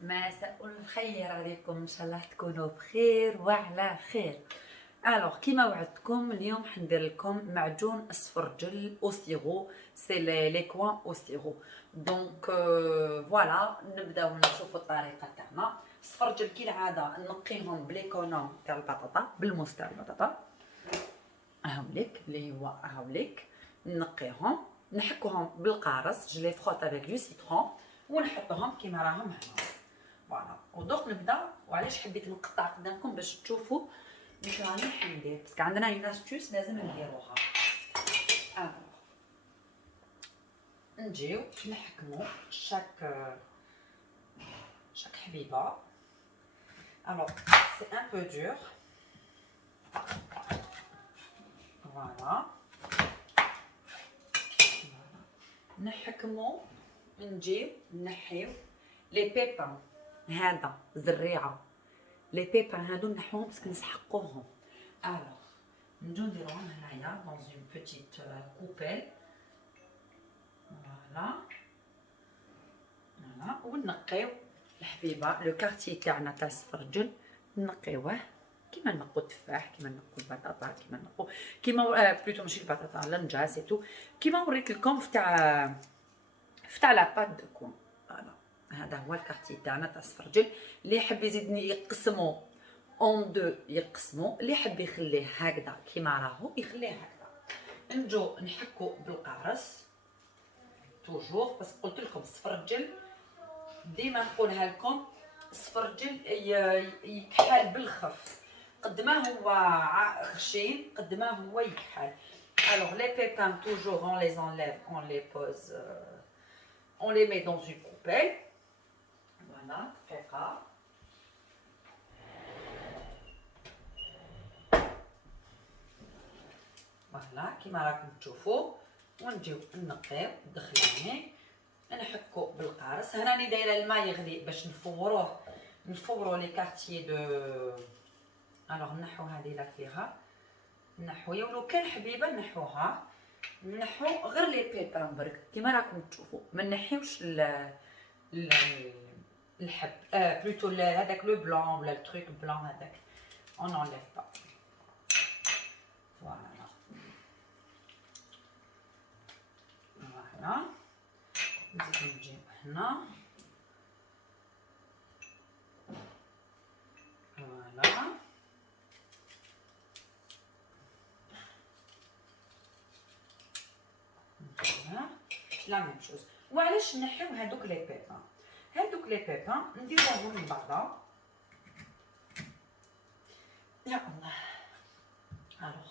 مساء الخير عليكم، ان شاء الله تكونوا بخير وعلى خير. الوغ كيما وعدتكم اليوم حندير لكم معجون السفرجل او سيرو، سي لي كوان او سيرو. دونك فوالا نبداو نشوفوا الطريقه تاعنا. السفرجل كالعاده نقيهم بليكونوم تاع البطاطا، بالموس تاع البطاطا هاوليك اللي هو هاوليك، نقيهم نحكوهم بالقارص، جو لي فروت افيك دو سيترون ونحطوهم كيما راهم هنا. فوالا ودوك نبدا. وعلاش حبيت نقطع قدامكم باش تشوفوا واش راني حندير، باسكو عندنا اون استوس لازم نديروها. نجيو نحكمو شاك حبيبه. الوغ سي ان بو دور. فوالا نحكمو، نجيو نحيو لي بيبان، هذا زريعه، لي بيبان هادو نحوهم باسكو نسحقوهم. الوغ نجيو نديروهم هنايا دون اون بوتيت كوبيل. فوالا فوالا ونقيو الحبيبه لو كارتي تاعنا تاع السفرجل، نقيوه كيما نقو التفاح، كيما نقو البطاطا، كيما نقو كيما بلوتو ماشي البطاطا لنجا سيتو، كيما وريت لكم في تاع لاباط دو كون. فوالا هذا هو الكارتي تاعنا تاع السفرجل. اللي يحب يزيد يقسمو اون دو يقسمو، اللي يحب يخليه هكذا كيما راهو يخليه هكذا. نجو نحكو بالقارص توجور، بس قلت لكم السفرجل ديما نقولها لكم، السفرجل يكحل بالخف، قد ما هو خشين قد ما هو يكحل. الوغ لي بيبان توجور on les enlève, on les pose, on les met dans une poubelle. Voilà, دقيقة. فوالا كيما راكم تشوفوا. ونجيو نقيو الدخلاني نحكو بالقارص. هنا راني دايره الماء يغلي باش نفورو لي كارتيي دو. الوغ نحو هذه لا فيها، نحويا ولو كان حبيبه نحوها، نحو غير لي بيبان برك كيما راكم تشوفوا، ما نحيوش الحب بلوتو هذاك لو بلون ولا التروك بلون هذاك اون انليف با. فوالا فوالا نزيدو نجيو هنا. فوالا لا ميم شوز. وعلاش نحيو هادوك لي بيبان؟ هادوك لي بيبان نديروهم من بعضا. يا الله. الوغ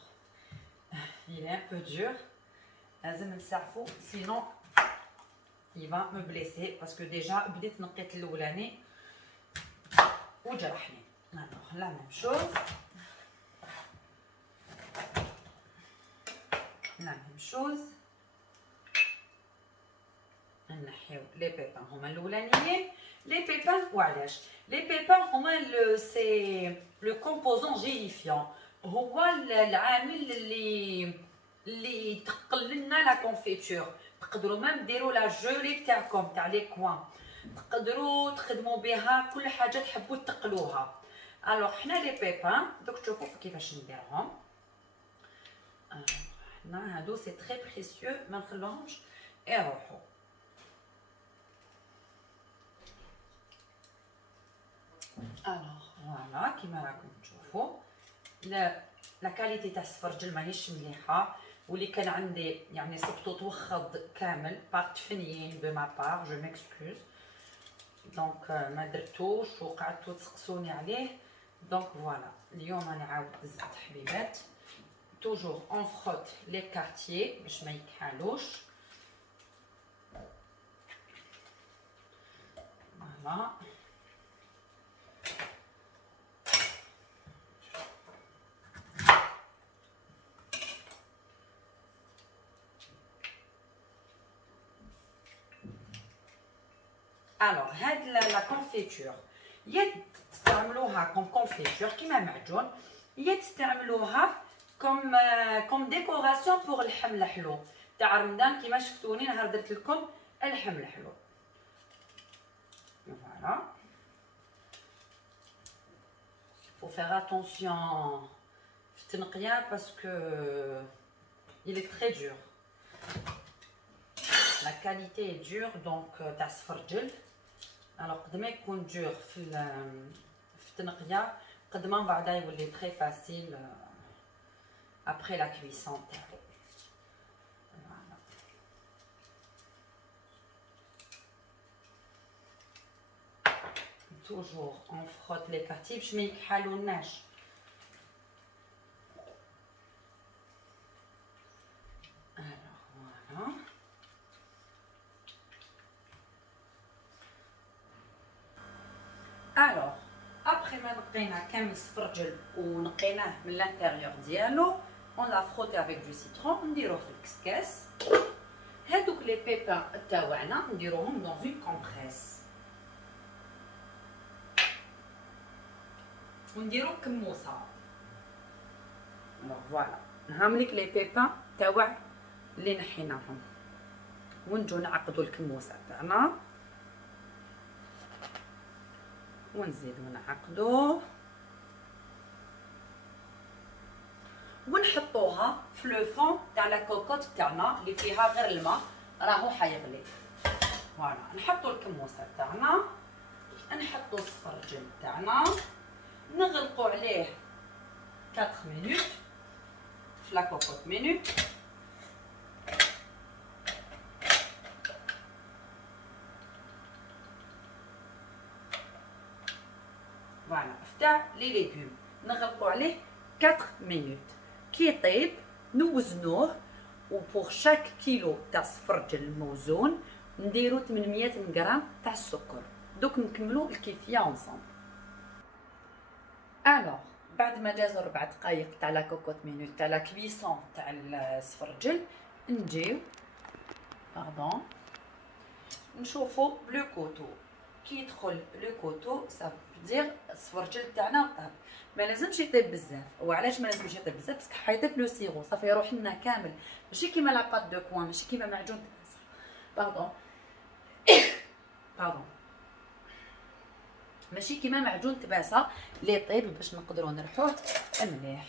il est un peu dur، لازم نسعفو سينو il va me blesser parce que déjà بديت نقيت الاولاني وجرحني. الوغ لا ميم شوز، لا ميم شوز. نحيو لي بيبان هما الاولانيين. لي بيبان وعلاش؟ لي بيبان هما سي لو كومبوزون جيليفيون، هو العامل اللي يتقل لنا لا كونفيتور. تقدروا ميم ديروا لا جولي تاعكم تاع لي كوان، تقدروا تخدموا بها كل حاجه تحبوا تقلوها. الوغ حنا لي بيبان دوك تشوفوا كيفاش نديرهم. حنا هادو سي تري بريسيو، ما نخلوهمش يروحوا. الوغ فوالا كيما راكم تشوفوا لا كاليتي تاع السفرجل ماهيش مليحه، واللي كان عندي يعني صبتو توخض كامل بارت فنيين دو ما بار، جو ميكسكوز. دونك ما درتوش وقعدتو تسقسوني عليه. دونك فوالا اليوم راني عاود زدت حبيبات. توجور اون فروت لي كارتيي باش ما يكحالوش. فوالا الوغ هاد لا كونفيتور يا تستعملوها كوم كونفيتور كيما معجون، يا تستعملوها كوم ديكوراسيون بوغ اللحم الحلو تاع رمضان كيما شفتوني نهار درت لكم اللحم الحلو. فوالا faut faire attention في التنقيه باسكو il est très dur. La qualité est dure donc تاع السفرجل. alors قد ما يكون دور في التنقيه قد ما من بعد يولي très facile après la cuisson تاعو. toujours on frotte les quartiers باش ما يكحلوناش. alors voilà. alors après ما نقينا كامل السفرجل ونقيناه من الانتيريور ديالو on l'a frotté avec du citron نديروه في الكسكاس. هادوك لي بيبان تاوعنا نديروهم dans une compresse ونديرو كموسه. alors voilà نهاملك لي بيبان تاوع اللي نحيناهم ونجو نعقدو الكموسه تاعنا ونزيدو نعقدوه ونحطوها في لو فون تاع لا كوكوط تاعنا اللي فيها غير الماء راهو حيغلي. فوالا نحطو الكموسه تاعنا نحطو السفرجل تاعنا نغلقو عليه 4 مينوت في لا كوكوط مينوت. فوالا تاع لي ليغوم نغلقو عليه 4 مينوت كي يطيب نوزنوه. و بوغ شاك كيلو تاع السفرجل موزون نديرو 800 غرام تاع السكر. دوك نكملو الكيفيه اونصومبل. الوغ بعد ما جازو 4 دقائق تاع لا كوكوط مينوت تاع لا كويسون تاع السفرجل نجيو باردون نشوفو لو كوتو كي يدخل لو كوتو صافي دير السفرجل تاعنا طاب. ما لازمش يطيب بزاف. وعلاش ما لازمش يطيب بزاف؟ باسكو حيطيب لو سيرو صافي يروح لنا كامل ماشي كيما لا بات دو كوان ماشي كيما معجون التباسه. باردون باردون ماشي كيما معجون تباسه اللي يطيب باش نقدروا نرحوه مليح.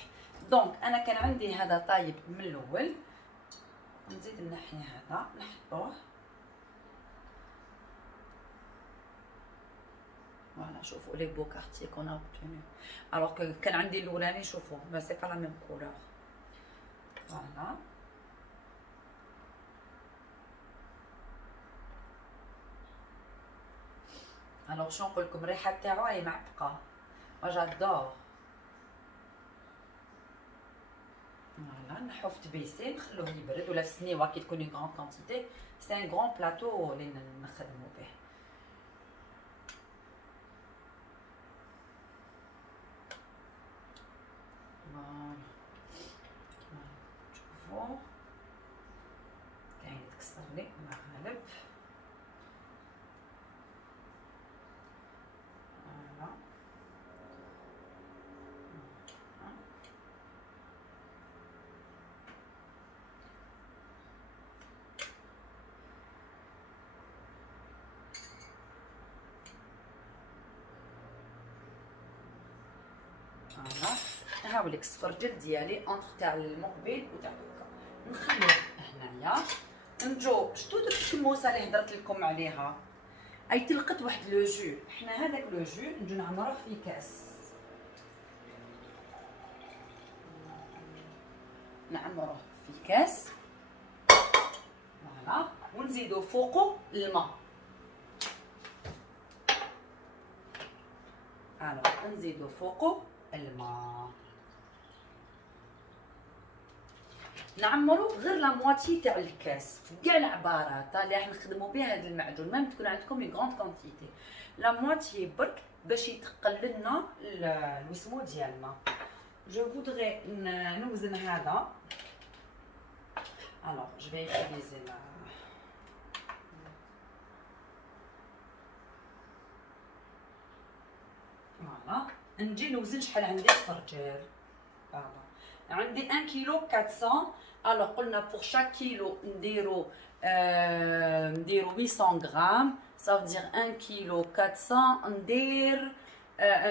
دونك انا كان عندي هذا طايب من الاول نزيد نحي هذا نحطوه. فوالا شوفوا لي بو كارتي كون اوبتونو الوغ كو كان عندي الاولاني شوفوا ما سي با لا ميم كولور. فوالا الوغ شنو نقول لكم الريحه تاعو راهي معتقه جادور. فوالا نحو في تبيسي نخلوه يبرد ولا في السنيوه كي تكون اون غران كونتيتي سي ان غران بلاطو اللي نخدمو به. شوفوا كاين يتكسر لي ما غالب. فوالا فوالا هاوليك السفرجل ديالي اونتر تاع المقبل وتاع دوكا نخلوه هنايا. نجو شتو داك الكموسه اللي هضرت لكم عليها اي تلقت واحد لو جو. حنا هذاك لو جو نجو نعمروه في كاس نعمروه في كاس. فوالا ونزيدو فوقو الماء. الوغ نزيدو فوقو الماء نعمرو غير لا مواتي تاع الكاس في كاع العبارات اللي راح نخدموا بها هذا المعجون. ميم تكون عندكم اون غروند كونتيتي لا مواتي برك باش يتقل لنا الوسمو ديالنا. جو فودغي نوزن هذا. الوغ جو في يوتيليزي لا فوالا نجي نوزن شحال عندي سفرجل. عندي 1 كيلو 400. الوغ قلنا بور شاك كيلو نديرو 800 غرام. ça veut dire 1 كيلو 400 ندير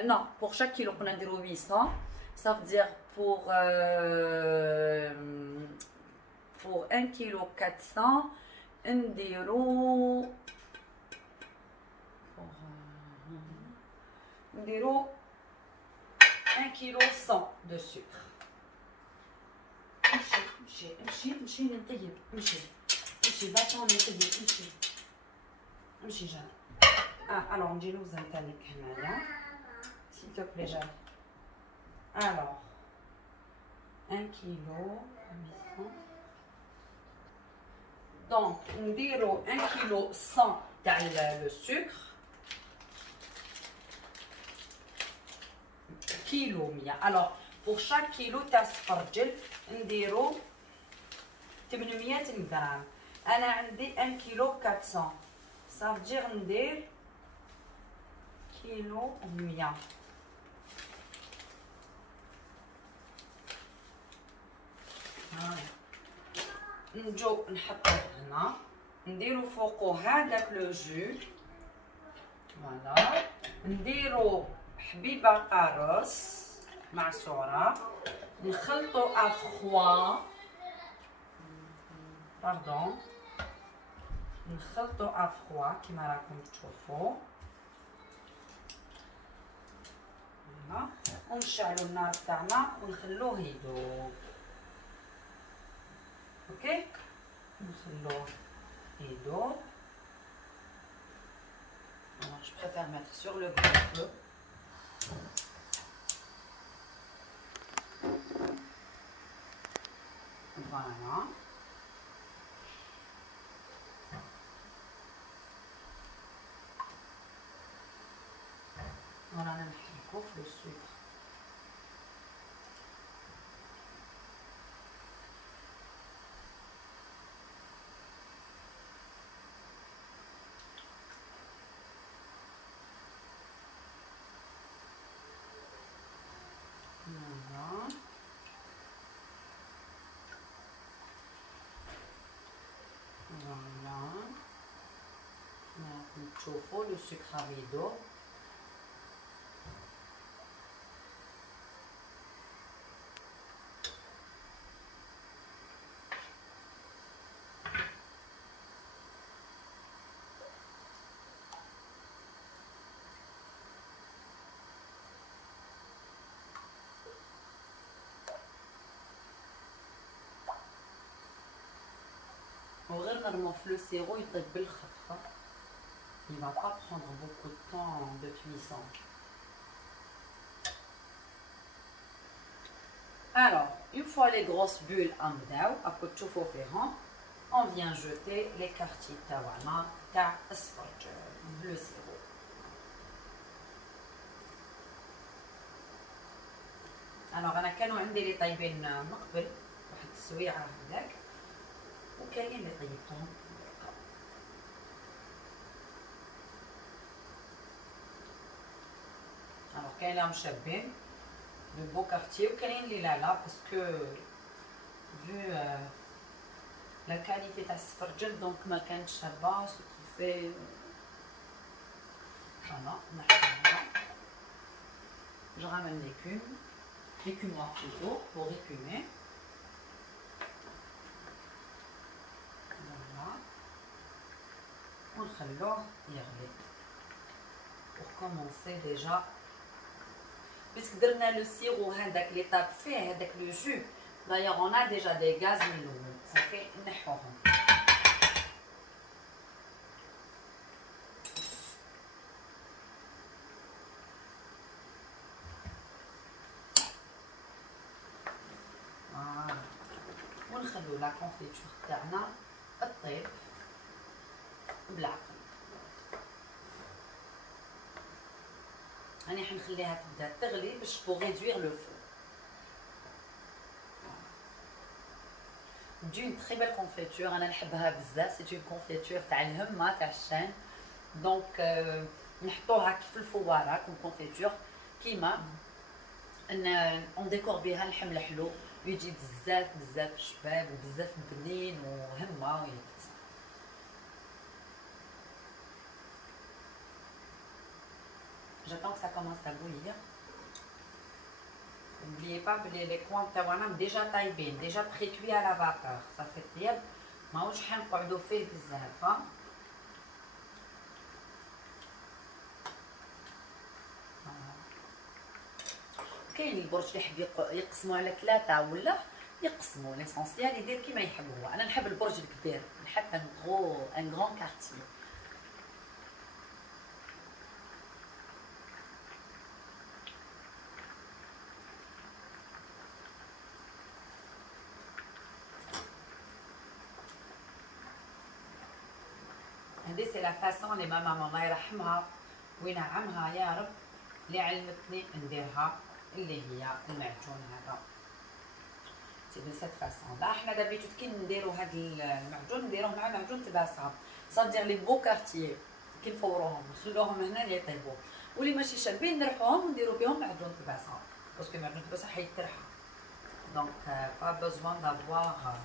Non, pour chaque kilo on a 800, ça veut dire pour 1 kilo 400 نديرو 1 kilo 100 de sucre. امشي نطيب امشي باطون نطيب امشي جان. alors نجي نوزن تانيك هنايا s'il te plaît جان. alors 1 kilo 800. donc نديرو 1 kilo 100 تاع le sucre. كيلو 100. alors pour chaque kilo تاع السفرجل نديرو 800 غرام. انا عندي 1 كيلو 400 صافي ندير كيلو 100. نجو نحطو هنا نديرو فوقو هذاك لو جو. فوالا نديرو حبيبه قارص معصوره نخلطو افخوا باردون نخلطو افخوا كيما راكم تشوفوا. فوالا ونشعلو النار تاعنا ونخلوه يذوب. اوكي نخلوه يذوب. alors je préfère mettre sur le grand feu. voilà ورانا نحركو في السكر. voilà نشوفوا لو سكر يذوب. وغير نرمو في لو سيرو يطيب بالخفه. il va pas prendre beaucoup de temps de cuisson. alors une fois les grosses bulles نبداو راكم تشوفوا فيهم on vient jeter les quartiers تاعنا تاع السفرجل لو سيرو. alors انا كانوا عندي اللي طايبين من قبل واحد السويعه هذاك وكاين اللي طيبتهم. alors كاين اللي مشابين لو بو كارتيer وكاين اللي لا باسكو vu la qualité تاع السفرجل دونك ما كانتش شابه سو في. فوالا نحطها. je ramène l'écumoire plutôt pour écumer. voilà ونخلوه يغلي. pour commencer déjà puisque درنا لو سيرو هذاك اللي طاب فيه هذاك لو جو d'ailleurs on a déjà des gaz من الاول صافي نحوهم. ونخلو لا كونفيتور تاعنا الطيب بالعقل. راني حنخليها تبدا تغلي باش بو ريدوير لو فو. تجي اون تري بيل كونفيتور انا نحبها بزاف. سي اون كونفيتور تاع الهمه تاع الشان دونك نحطوها كيف الفواره كون كونفيتور كيما اون ديكور بها اللحم الحلو ويجي بزاف شباب وبزاف بنين وهمه ويلبس. J'attends que ça commence à bouillir. N'oubliez pas que les coins تاعنا déjà طايبين, déjà pré-cuits à la vapeur. Ça fait طياب ماهوش حنقعدوا فيه بزاف. كاين البرج اللي يحب يقسموا على 3 ولا يقسموا ليسونسيال يدير كيما يحب هو. انا نحب البرج الكبير, نحب ان غران كارتيer. هذه سي لا فاسون اللي ماما الله يرحمها وينعمها يا رب اللي علمتني نديرها, اللي هي المعجون هذا. سي دو سيت فاسون. لا حنا دابيتود كي نديرو هاد المعجون نديروه مع معجون البصل, صافدير لي بو كارتيer كي نفوروهم نخلوهم هنا يطيبوا, واللي ماشي شابين نرحوهم ونديرو بهم معجون البصل باسكو معجون البصل حيترحى. دونك با بوزوان دافوار.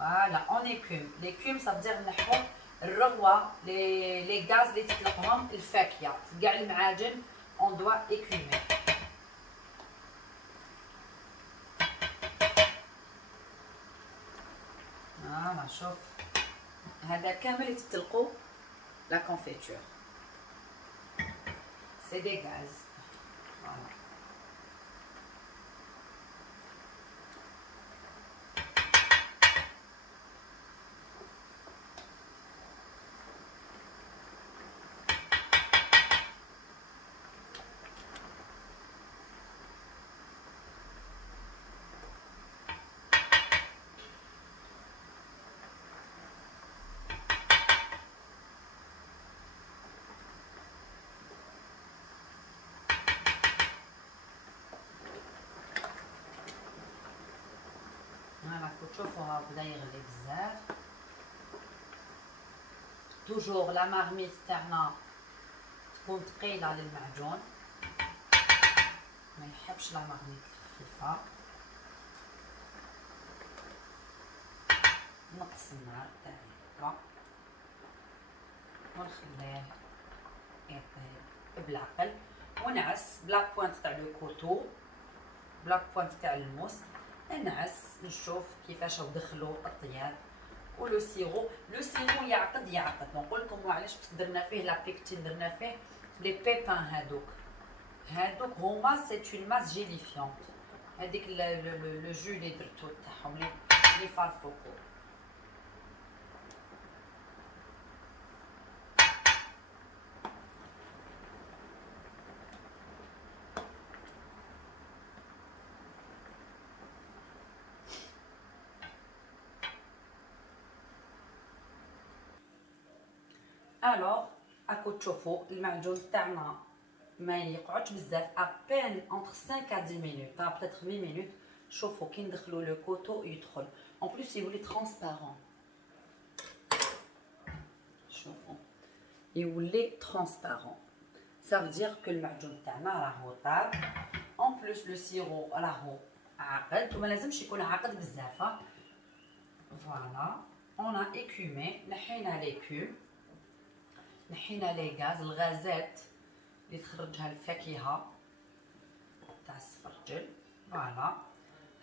Voilà, on écume. L'écume, ça veut dire نحو الرغوة, les gaz اللي تطلقهم الفاكهة. في كاع المعاجن on doit écumer. فوالا شوف هذا كامل يتطلقوا لا كونفيتور. سي دي غاز. فوالا. راكم تشوفوها بدا يغلي بزاف. توجور لا مارميت تاعنا تكون ثقيله للمعجون, ما يحبش لا مارميت خفيفه. نقص النار تاعي هكا ونخليه يطيب بالعقل, ونعس بلا بوينت تاع لو كوتو, بلا بوينت تاع الموس. نعس نشوف كيفاش ودخلوا الطياب. ولو سيرو, لو سيرو يعقد. نقول لكم علاش درنا فيه لا بيكتين, درنا فيه لي بيبان هادوك هما سي اون ماس جيليفيونت. هذيك لو جو اللي درتو تاعهم لي فالفوكو. الوغ راكو تشوفوا المعجون تاعنا ما يقعدش بزاف, ابان انتر 5 à 10 minutes, peut-être 8 minutes. شوفوا كي ندخلوا لو كوتو يدخل en plus يولي ترانسبارون. شوفوا يولي ترانسبارون, ça veut dire que المعجون تاعنا راهو طاب. en plus لو سيرو راهو عاقد, وما لازمش يكون عاقد بزاف. فوالا on a écumé, نحينا ليكوم, نحينا لي غاز, الغازات اللي تخرجها الفاكهه تاع السفرجل. فوالا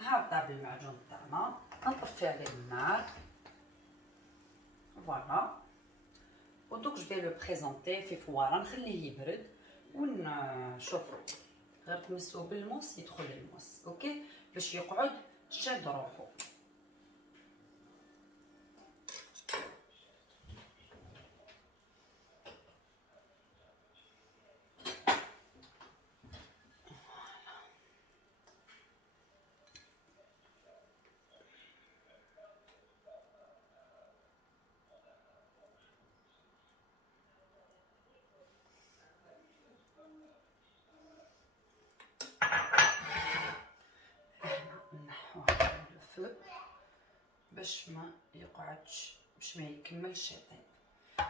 هابطه بالمعجون تاعنا, نطفي عليه النار. فوالا ودوك جو في لو بريزونتي في فواره, نخليه يبرد ونشوفو غير تمسوه بالموس يدخل الموس. اوكي باش يقعد شاد روحو. باش ما يقعدش, باش ما يكملش يطيب,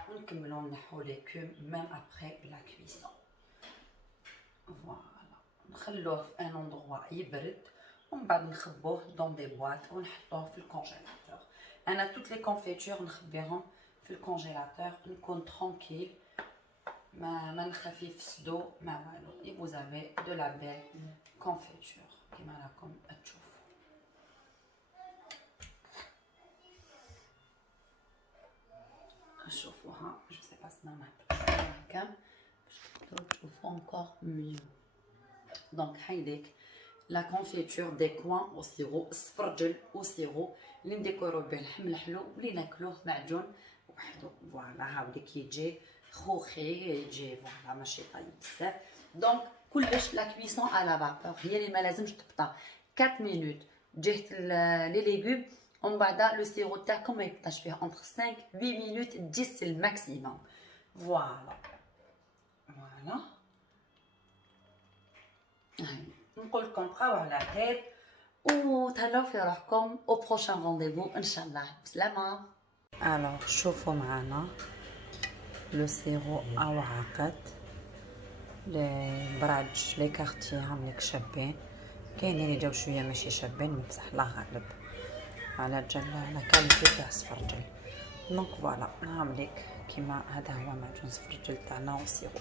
ونكملو نحو ليكوم ميم ابري لا كويسون. فوالا نخلوه في ان اندروا يبرد, ومن بعد نخبوه دون دي بواط ونحطوه في الكونجيلاتور. انا توت لي كونفيتور نخبيهم في الكونجيلاتور نكون ترونكيل ما نخافي يفسدوا ما والو. اي vous avez de la belle confiture كما راكم تشوفوا. شوفوها جو سي با سنا نحط كام باش تقدروا تشوفوا انكور ميو. دونك هايديك لا كونفيتور دي كوان او سيرو السفرجل او سيرو اللي نديكورو به اللحم الحلو اللي ناكلوه معجون وحدو. فوالا هاودي كيجي خوخي يجي فوالا ماشي طايب بزاف. دونك كلش لا كويسون على فابور هي اللي ما لازمش تبطا 4 مينوت جهه لي ليغوم ومن بعد لو سيرو تاعكم ما يبطاش فيه اونتر 5 8 مينوت 10 الماكسيموم. فوالا فوالا هاي نقول لكم بقاو على خير وتهلاو في روحكم او بروشان رونديفو ان شاء الله. بسلامه. الوغ شوفوا معنا لو سيرو او عقد لي براج لي كارتي هامليك شابين كاينين اللي جاو شويه ماشي شابين بصح لا غالب على جال على كاليتي تاع السفرجل. دونك فوالا هامليك كيما هذا هو معجون السفرجل تاعنا وسيرو.